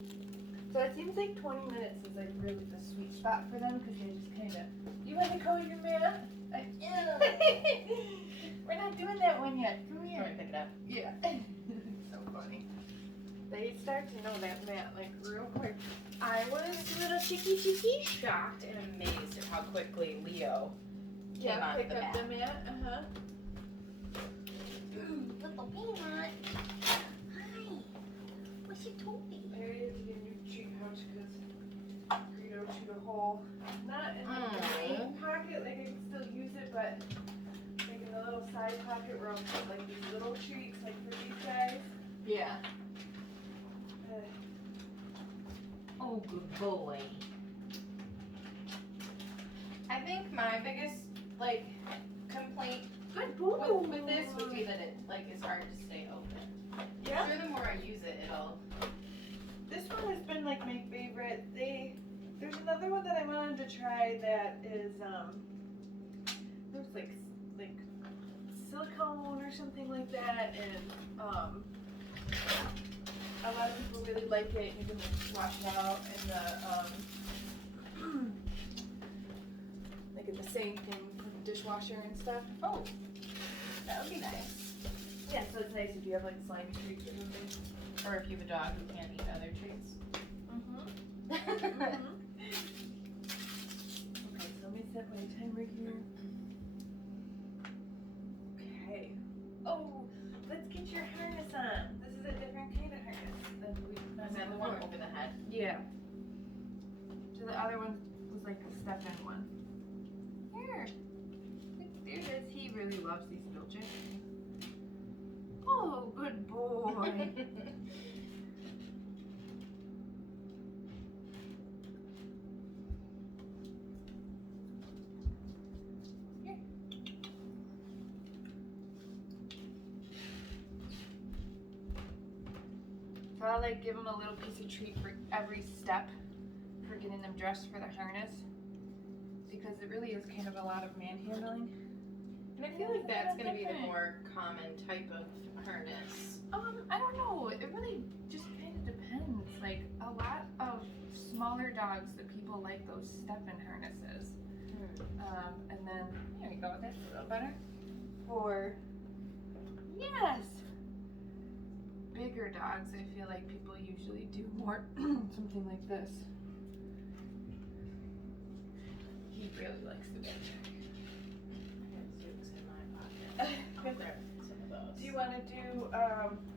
So it seems like 20 minutes is like really the sweet spot for them because they just kind of, you want to call your mat? We're not doing that one yet. Come here. Let me pick it up. Yeah. So funny. They start to know that mat like real quick. I was a little cheeky shocked and amazed at how quickly Leo came on pick the up mat. the mat. Uh-huh. Little peanut. Hi. What's your toy? I had to get a new treat pouch because Greedo chewed a hole. Not in like, the main pocket, like I can still use it, but like in a little side pocket where I'll put like these little treats like for these guys. Yeah. Oh, good boy. I think my biggest complaint Good boy. with this would be that it is hard to stay open. Yeah. I'm sure the more I use it, it'll. This one has been like my favorite. There's another one that I wanted to try that is there's like silicone or something like that, and a lot of people really like it. You can like wash it out in the like in the sink and put the dishwasher and stuff. Oh, that would be nice. Yeah, so it's nice if you have like slimy treats or something. Or if you have a dog who can't eat other treats. Mm-hmm. Okay, so let me set my timer here. Okay. Oh, let's get your harness on. This is a different kind of harness than we've done Is that the before. one over the head? Yeah. So the other one was like the step-in one. Here. There it is. He really loves these bilges. Oh, good boy. So I like give them a little piece of treat for every step for getting them dressed for the harness because it really is kind of a lot of manhandling. And I feel like that's going to be the more common type of harness. I don't know. It really just kind of depends. Like a lot of smaller dogs that people like those step-in harnesses. And then there you go. That's a little better. For yes. Bigger dogs, I feel like people usually do more something like this. He really likes the bilge. Zooks in my pocket. There, some of those. Do you want to do,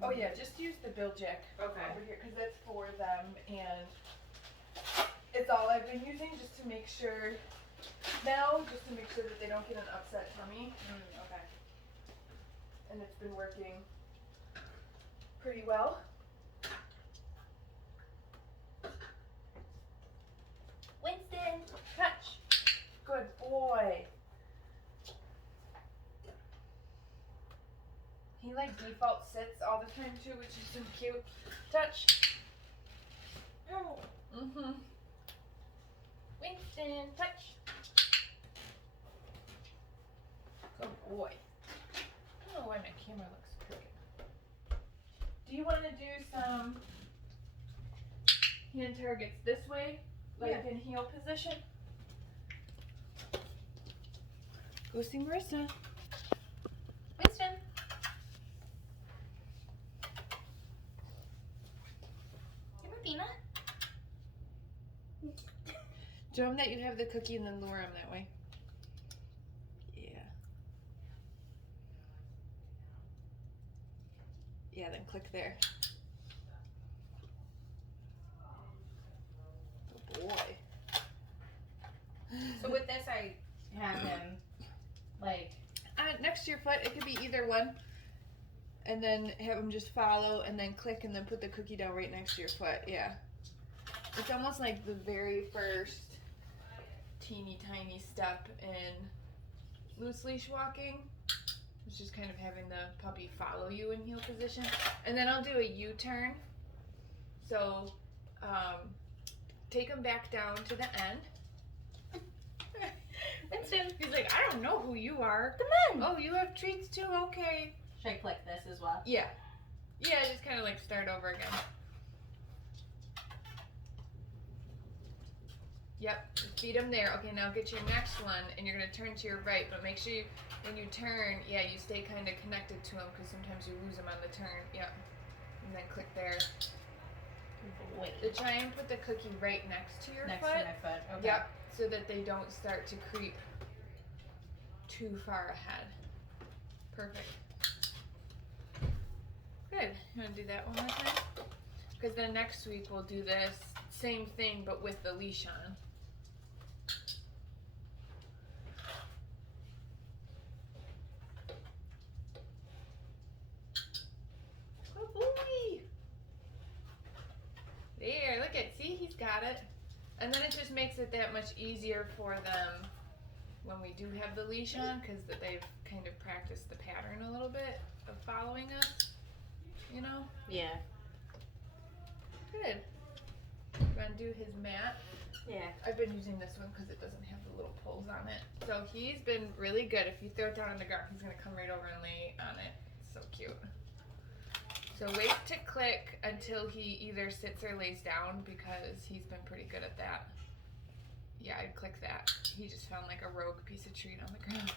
oh yeah, just use the bill jack Okay. over here because that's for them and it's all I've been using just to make sure, just to make sure that they don't get an upset tummy. Okay. And it's been working pretty well. Winston, touch. Good boy. He like default sits all the time too, which is so cute. Touch. Oh. Mm-hmm. Winston, touch. Good boy. I don't know why my camera looks crooked. Do you want to do some hand targets this way, like in heel position? Go see Marissa. Winston. Give him a peanut. Show him that you have the cookie and then lure him that way. Yeah. Yeah, then click there. Good boy. So with this, I have him Next to your foot, it could be either one. And then have him just follow and then click and then put the cookie down right next to your foot. Yeah. It's almost like the very first teeny tiny step in loose leash walking. It's just kind of having the puppy follow you in heel position. And then I'll do a U-turn. So take him back down to the end. Winston, he's like, I don't know who you are. Come on. Oh, you have treats too? Okay. Should I click this as well? Yeah. Yeah, just kind of like start over again. Yep, feed him there. Okay, now get your next one, and you're gonna turn to your right, but make sure when you turn, yeah, you stay kind of connected to him, because sometimes you lose him on the turn. Yep, and then click there. Wait. So try and put the cookie right next to your Next foot. to my foot. Okay. Yep, so that they don't start to creep too far ahead. Perfect. Good. You want to do that one more time? Because then next week we'll do this same thing, but with the leash on. Good boy. There, look at, see, he's got it. And then it just makes it that much easier for them when we do have the leash on, because they've kind of practiced the pattern a little bit of following us, you know? Yeah. Good. You want to do his mat? Yeah. I've been using this one because it doesn't have the little pulls on it. So he's been really good. If you throw it down on the ground, he's going to come right over and lay on it. It's so cute. So wait to click until he either sits or lays down, because he's been pretty good at that. Yeah, I'd click that. He just found like a rogue piece of treat on the ground.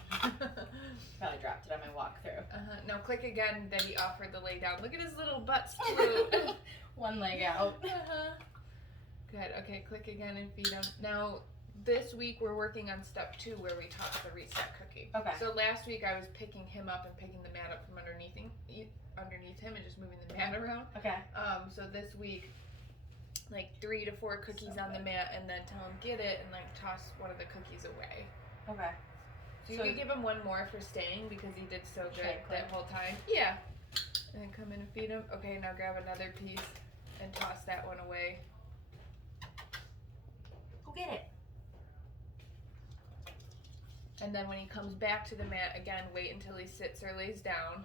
Probably dropped it on my walkthrough. Now click again that he offered the lay down. Look at his little butt salute. One leg out. Good. Okay, click again and feed him. Now, this week we're working on step 2 where we toss the reset cookie. Okay. So last week I was picking him up and picking the mat up from underneath him and just moving the mat around. Okay. So this week, like 3 to 4 cookies on the mat, and then tell him get it and like toss one of the cookies away. Okay. So you can give him one more for staying because he did so good that whole time. Yeah. And then come in and feed him. Okay, now grab another piece and toss that one away. Go get it. And then when he comes back to the mat, again, wait until he sits or lays down.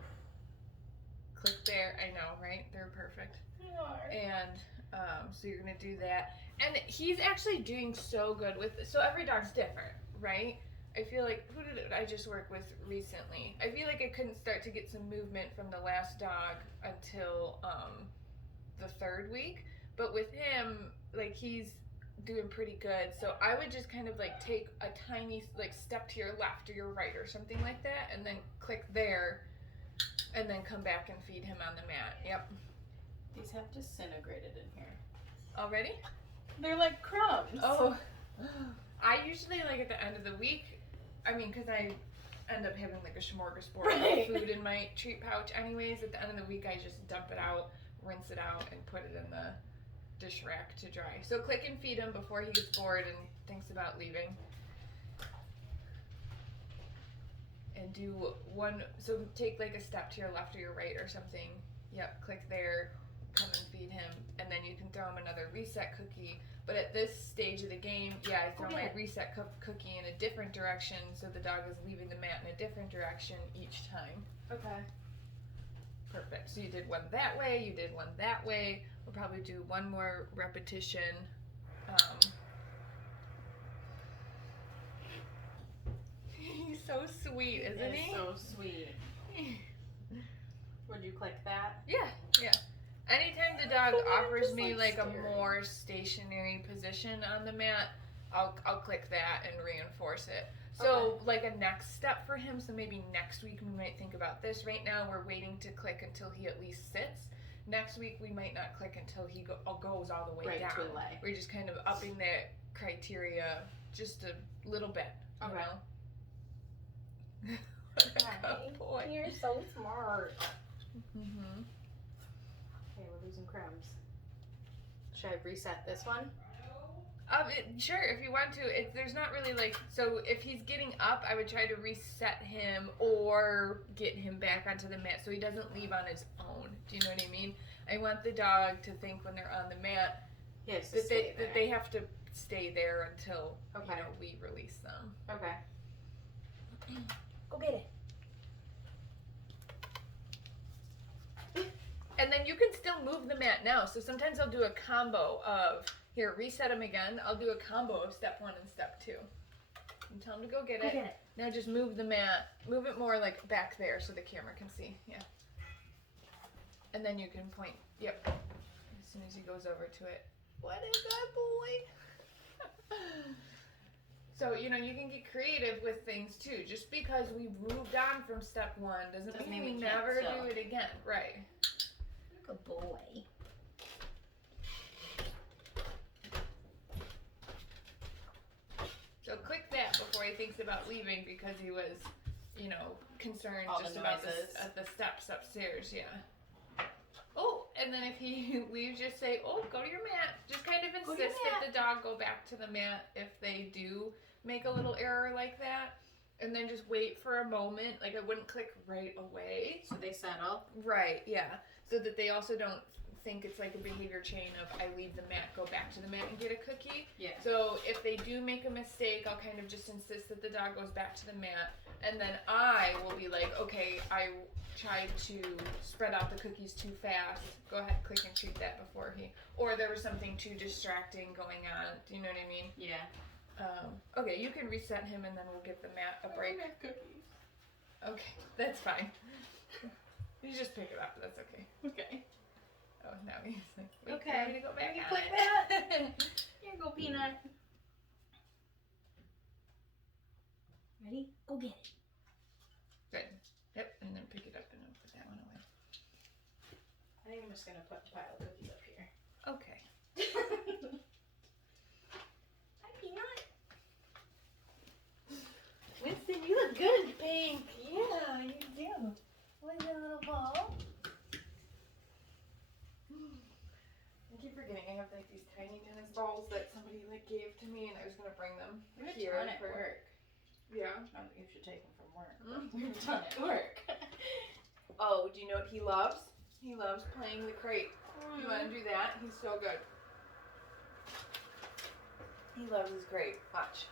Click there. I know, right? They're perfect. They are. And so you're going to do that. And he's actually doing so good with it. So every dog's different, right? I feel like, who did I just work with recently? I feel like I couldn't start to get some movement from the last dog until the 3rd week. But with him, like, he's doing pretty good. So I would just kind of like take a tiny like step to your left or your right or something like that, and then click there, and then come back and feed him on the mat. Yep. These have disintegrated in here. Already? They're like crumbs. Oh. I usually like at the end of the week, I mean, because I end up having like a smorgasbord of food in my treat pouch anyways. At the end of the week, I just dump it out, rinse it out, and put it in the dish rack to dry. So click and feed him before he gets bored and thinks about leaving. And do one, so take like a step to your left or your right or something. Yep, click there, come and feed him, and then you can throw him another reset cookie. But at this stage of the game, yeah, I throw my reset cookie in a different direction, so the dog is leaving the mat in a different direction each time. Okay. Perfect. So you did one that way, you did one that way. We'll probably do one more repetition. He's so sweet, isn't he? So sweet. Would you click that? Yeah, yeah. Anytime the dog offers me like a more stationary position on the mat, I'll click that and reinforce it. So like a next step for him, so maybe next week we might think about this. Right now we're waiting to click until he at least sits. Next week we might not click until he goes all the way down. To a lay. We're just kind of upping that criteria just a little bit, you know? What a good boy. You're so smart. Mm-hmm. Okay, we're losing crumbs. Should I reset this one? Sure, if you want to. There's not really like, so if he's getting up, I would try to reset him or get him back onto the mat so he doesn't leave on his own. Do you know what I mean? I want the dog to think when they're on the mat that they have to stay there until you know, we release them. Okay. Go get it. And then you can still move the mat now. So sometimes I'll do a combo of, here, reset him again. I'll do a combo of step 1 and step 2. And tell him to go get it. Now just move the mat. Move it more like back there so the camera can see. Yeah. And then you can point. Yep. As soon as he goes over to it. What a good boy. So, you can get creative with things too. Just because we've moved on from step one doesn't mean we never do it again. Right. Good boy. So click that before he thinks about leaving because he was, concerned all just the about noises. the steps upstairs. Yeah. Oh, and then if he leaves, just say, "Oh, go to your mat." Just kind of insist that the dog go back to the mat if they do make a little error like that. And then just wait for a moment. Like, I wouldn't click right away. So they settle? Right, yeah. So that they also don't think it's like a behavior chain of I leave the mat, go back to the mat and get a cookie. Yeah. So if they do make a mistake, I'll kind of just insist that the dog goes back to the mat. And then I will be like, okay, I tried to spread out the cookies too fast. Go ahead, click and treat that before or there was something too distracting going on. Do you know what I mean? Yeah. Okay, you can reset him and then we'll give the mat a break. Cookies. Okay, that's fine. You just pick it up, that's okay. Okay. Oh, now he's like, okay. Ready to go back you on click it. that? Here you go, Peanut. Ready? Go get it. Good. Yep, and then pick it up and then put that one away. I think I'm just going to put a pile of cookies up here. Okay. Hi, Peanut. Winston, you look good in pink. Yeah, you do. What's that little ball? I keep forgetting I have like these tiny tennis balls that somebody gave to me and I was going to bring them You're a ton at work. Yeah. Not that you should take them from work. You're a ton at work. Oh, do you know what he loves? He loves playing the crate. You want to do that? He's so good. He loves his crate. Watch.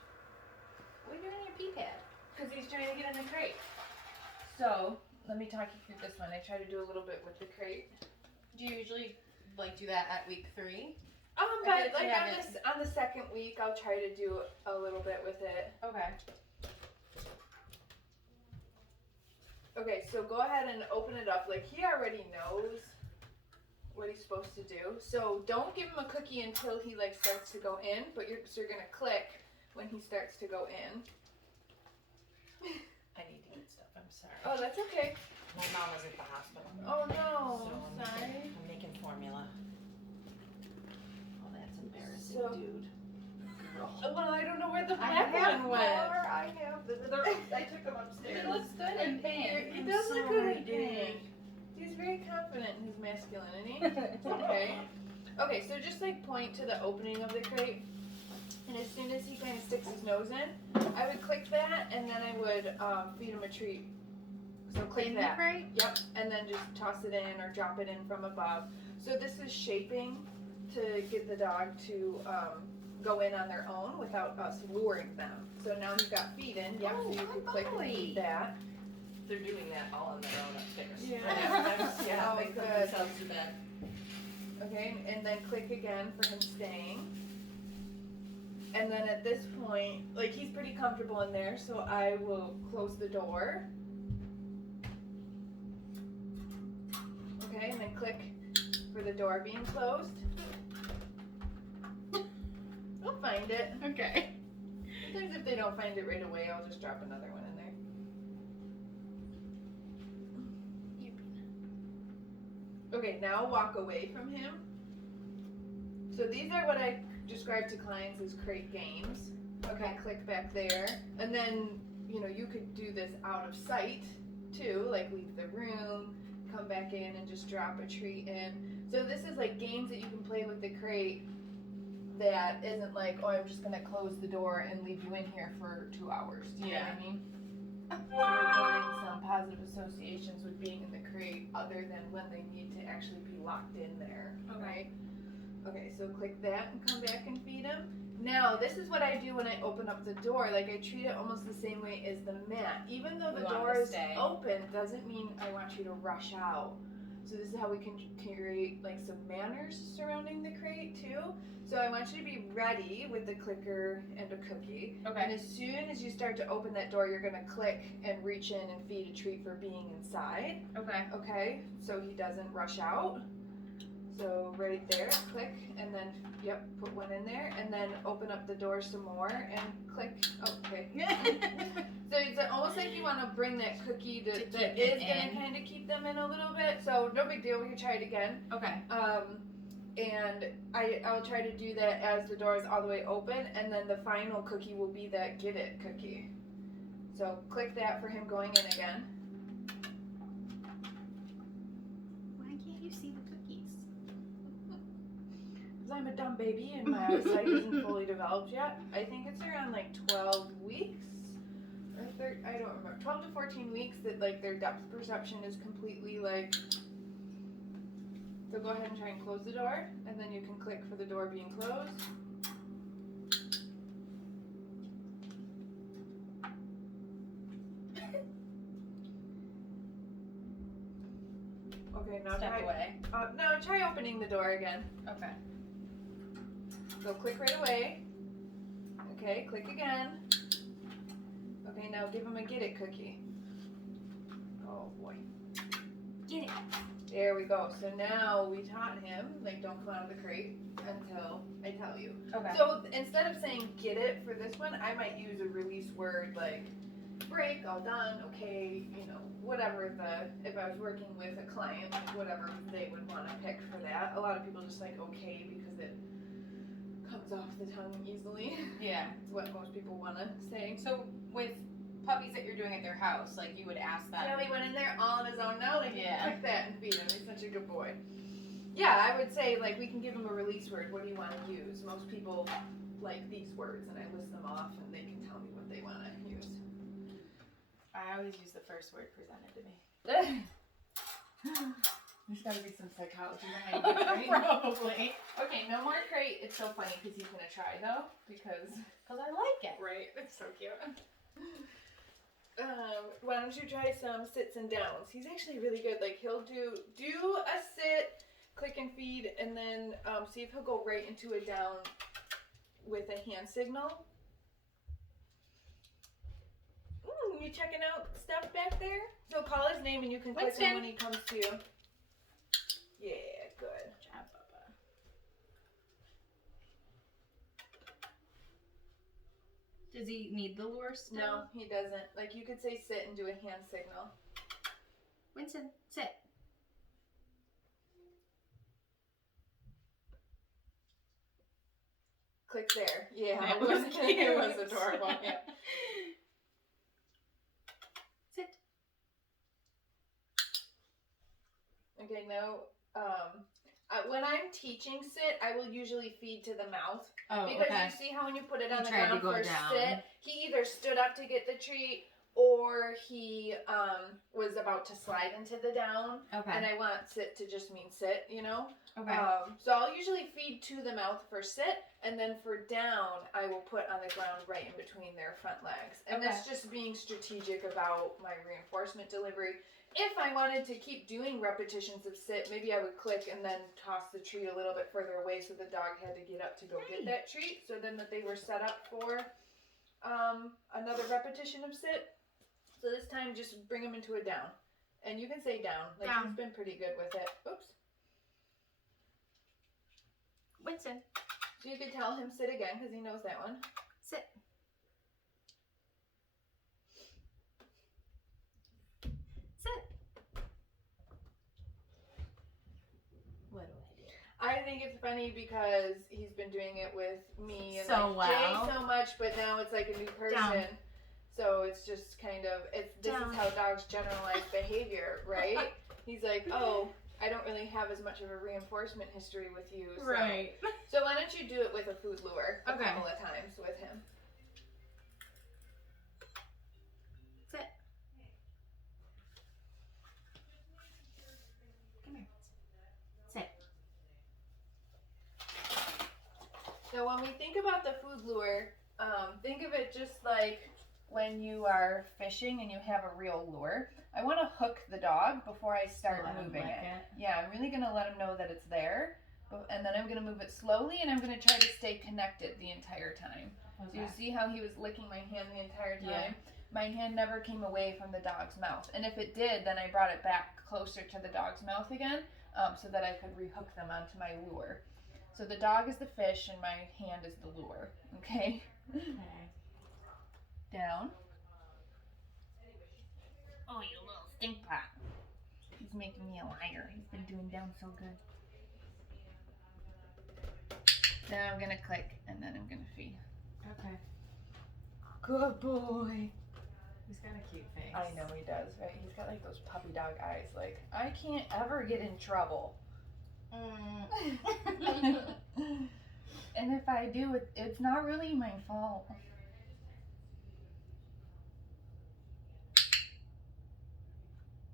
What are you doing on your pee pad? Because he's trying to get in the crate. So, let me talk you through this one. I try to do a little bit with the crate. Do you usually do that at week 3? But on the second week, I'll try to do a little bit with it. Okay. Okay, so go ahead and open it up. Like, he already knows what he's supposed to do. So don't give him a cookie until he starts to go in, but you're gonna click when he starts to go in. I need to eat stuff. I'm sorry. Oh, that's okay. My mom was at the hospital. Oh no, So sorry. I'm making formula. Oh, that's embarrassing, So- dude. Girl. Well, I don't know where the I black have one went. more. I have I took them upstairs. It looks good in pink. He I'm does look sorry, good in pink. He's very confident in his masculinity. It's Okay. Okay, so just point to the opening of the crate, and as soon as he kind of sticks his nose in, I would click that, and then I would feed him a treat. So click that. Crate? Yep, and then just toss it in or drop it in from above. So this is shaping to get the dog to go in on their own without us luring them. So now you've got feed in. Yep, so you can click and feed that. They're doing that all on their own upstairs. Yeah. They Oh, put good. themselves to bed. Okay, and then click again for him staying. And then at this point, he's pretty comfortable in there, so I will close the door. Okay, and then click for the door being closed. They'll find it. Okay. Sometimes if they don't find it right away, I'll just drop another one in there. Okay, now walk away from him. So these are what I describe to clients as crate games. Okay, click back there. And then, you could do this out of sight too, leave the room, come back in and just drop a treat in. So this is games that you can play with the crate that isn't oh, I'm just gonna close the door and leave you in here for 2 hours. Do you know what I mean? So we're building some positive associations with being in the crate other than when they need to actually be locked in there. Okay. Right? Okay, so click that and come back and feed them. Now, this is what I do when I open up the door. I treat it almost the same way as the mat. Even though the door is open, doesn't mean I want you to rush out. So this is how we can create some manners surrounding the crate too. So I want you to be ready with the clicker and a cookie. Okay. And as soon as you start to open that door, you're gonna click and reach in and feed a treat for being inside. Okay. Okay, so he doesn't rush out. So right there, click, and then, yep, put one in there, and then open up the door some more, and click. Oh, okay. So it's almost like you want to bring that cookie that is going to kind of keep them in a little bit. So no big deal. We can try it again. Okay. And I'll try to do that as the door is all the way open, and then the final cookie will be that get it cookie. So click that for him going in again. Why can't you see the cookies? I'm a dumb baby and my eyesight isn't fully developed yet. I think it's around like 12 weeks or I don't remember. 12 to 14 weeks that like their depth perception is completely like. So go ahead and try and close the door, and then you can click for the door being closed. Okay, now Step away. No, try opening the door again. Okay. So click right away. Okay, click again. Okay, now give him a get it cookie. Oh boy. Get it. There we go. So now we taught him, like, don't come out of the crate until I tell you. Okay. So instead of saying get it for this one, I might use a release word like break, all done, okay, you know, whatever if I was working with a client, like whatever they would want to pick for that. A lot of people just like okay because it comes off the tongue easily. Yeah. It's what most people want to say. So with puppies that you're doing at their house, like you would ask them. Yeah, he went in there all on his own now. Like, Yeah. Pick that and feed him. He's such a good boy. Yeah, I would say, like, we can give him a release word. What do you want to use? Most people like these words, and I list them off, and they can tell me what they want to use. I always use the first word presented to me. There's got to be some psychology behind it, right? Probably. Okay, no more crate. It's so funny because he's going to try, though, because I like it. Right, it's so cute. Why don't you try some sits and downs? He's actually really good. Like he'll do a sit, click and feed, and then see if he'll go right into a down with a hand signal. Ooh, you checking out stuff back there? So call his name and you can click him when he comes to you. Yeah, good. Good job, Bubba. Does he need the lure still? No, he doesn't. Like you could say sit and do a hand signal. Winston, sit. Click there. Yeah, That was cute. It was adorable. Yeah. Sit. Okay, now, when I'm teaching sit, I will usually feed to the mouth. Oh, because okay. you see how when you put it on He the tried to ground go for down. sit, he either stood up to get the treat or he was about to slide into the down. Okay. And I want sit to just mean sit, you know? Okay. So I'll usually feed to the mouth for sit, and then for down, I will put on the ground right in between their front legs. And that's just being strategic about my reinforcement delivery. If I wanted to keep doing repetitions of sit, maybe I would click and then toss the treat a little bit further away so the dog had to get up to go get that treat, so then that they were set up for another repetition of sit. So this time, just bring them into a down. And you can say down. Like, down. He's been pretty good with it. Oops. Winston. So you could tell him sit again because he knows that one. Sit. Sit. What do I do? I think it's funny because he's been doing it with me and So like Jay well. so much, but now it's like a new person. Down. So it's just kind of, this Down. is how dogs generalize behavior, right? He's like, oh, I don't really have as much of a reinforcement history with you. So. Right. So why don't you do it with a food lure a Okay. couple of times with him? Sit. Come here. Sit. So when we think about the food lure, think of it just like when you are fishing and you have a real lure. I want to hook the dog before I start Let him moving lick it. Yeah, I'm really going to let him know that it's there. And then I'm going to move it slowly, and I'm going to try to stay connected the entire time. Okay. So you see how he was licking my hand the entire time? Yeah. My hand never came away from the dog's mouth. And if it did, then I brought it back closer to the dog's mouth again. so that I could rehook them onto my lure. So the dog is the fish and my hand is the lure. Okay? Okay. Down. Oh, you little stink pot. He's making me a liar. He's been doing down so good. Then I'm gonna click and then I'm gonna feed. Okay. Good boy. He's got a cute face. I know he does, right? He's got like those puppy dog eyes. Like, I can't ever get in trouble. And if I do, it's not really my fault.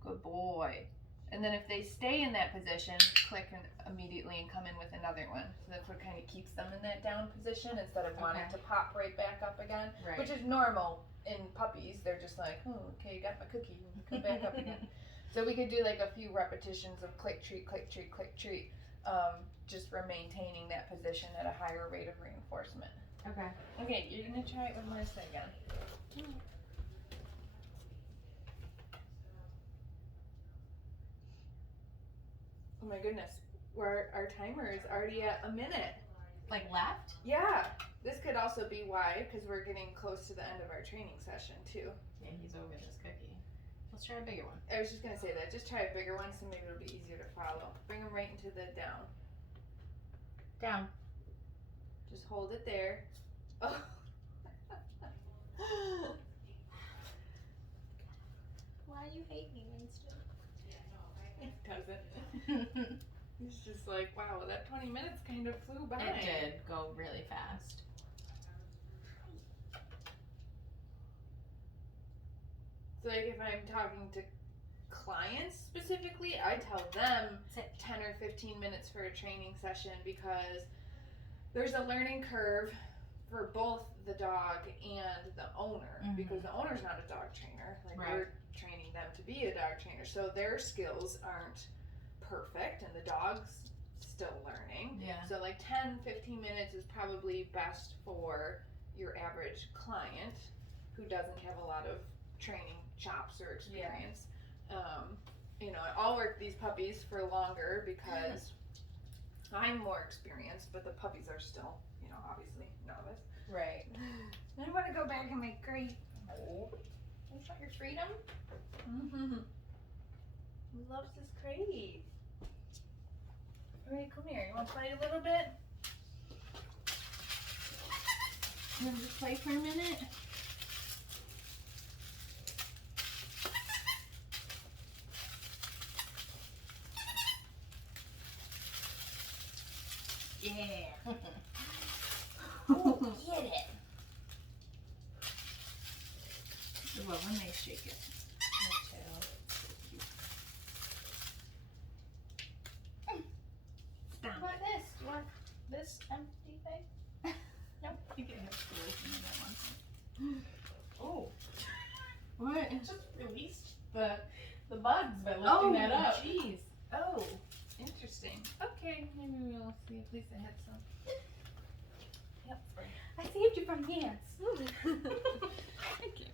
Good boy. And then if they stay in that position, click and immediately and come in with another one. So that's what kind of keeps them in that down position instead of wanting to pop right back up again, Right. which is normal in puppies. They're just like, oh, okay, you got my cookie. Come back up again. So we could do like a few repetitions of click, treat, click, treat, click, treat. Just for maintaining that position at a higher rate of reinforcement. Okay. Okay, you're gonna try it with Melissa again. Oh my goodness, our timer is already at a minute. Like left? Yeah, this could also be why, because we're getting close to the end of our training session too. Yeah, he's over this cookie. Let's try a bigger one. I was just gonna say that. Just try a bigger one, so maybe it'll be easier to follow. Bring them right into the down. Down. Just hold it there. Oh. Why do you hate me, Winston? It doesn't. It's just like, wow, that 20 minutes kind of flew by. It did go really fast. So like if I'm talking to clients specifically, I tell them 10 or 15 minutes for a training session because there's a learning curve for both the dog and the owner, because the owner's not a dog trainer. Like we're training them to be a dog trainer, so their skills aren't perfect and the dog's still learning. Yeah. So like 10-15 minutes is probably best for your average client who doesn't have a lot of training chops or experience. You know, I'll work these puppies for longer because I'm more experienced, but the puppies are still, you know, obviously novice. Right. I want to go back in my crate. Oh. You want your freedom? Mm-hmm. Who loves this crate? Alright, come here. You want to play a little bit? You want to just play for a minute? Yeah. Oh, get it. Well, when they shake it. Me too. Stop. What this? You want this empty thing? Nope. You can have scores in that one. Oh. What? It just released the bugs by lifting that up. Jeez. Oh, interesting. Okay, maybe we'll see if Lisa had some. Yep. I saved you from ants. Thank you.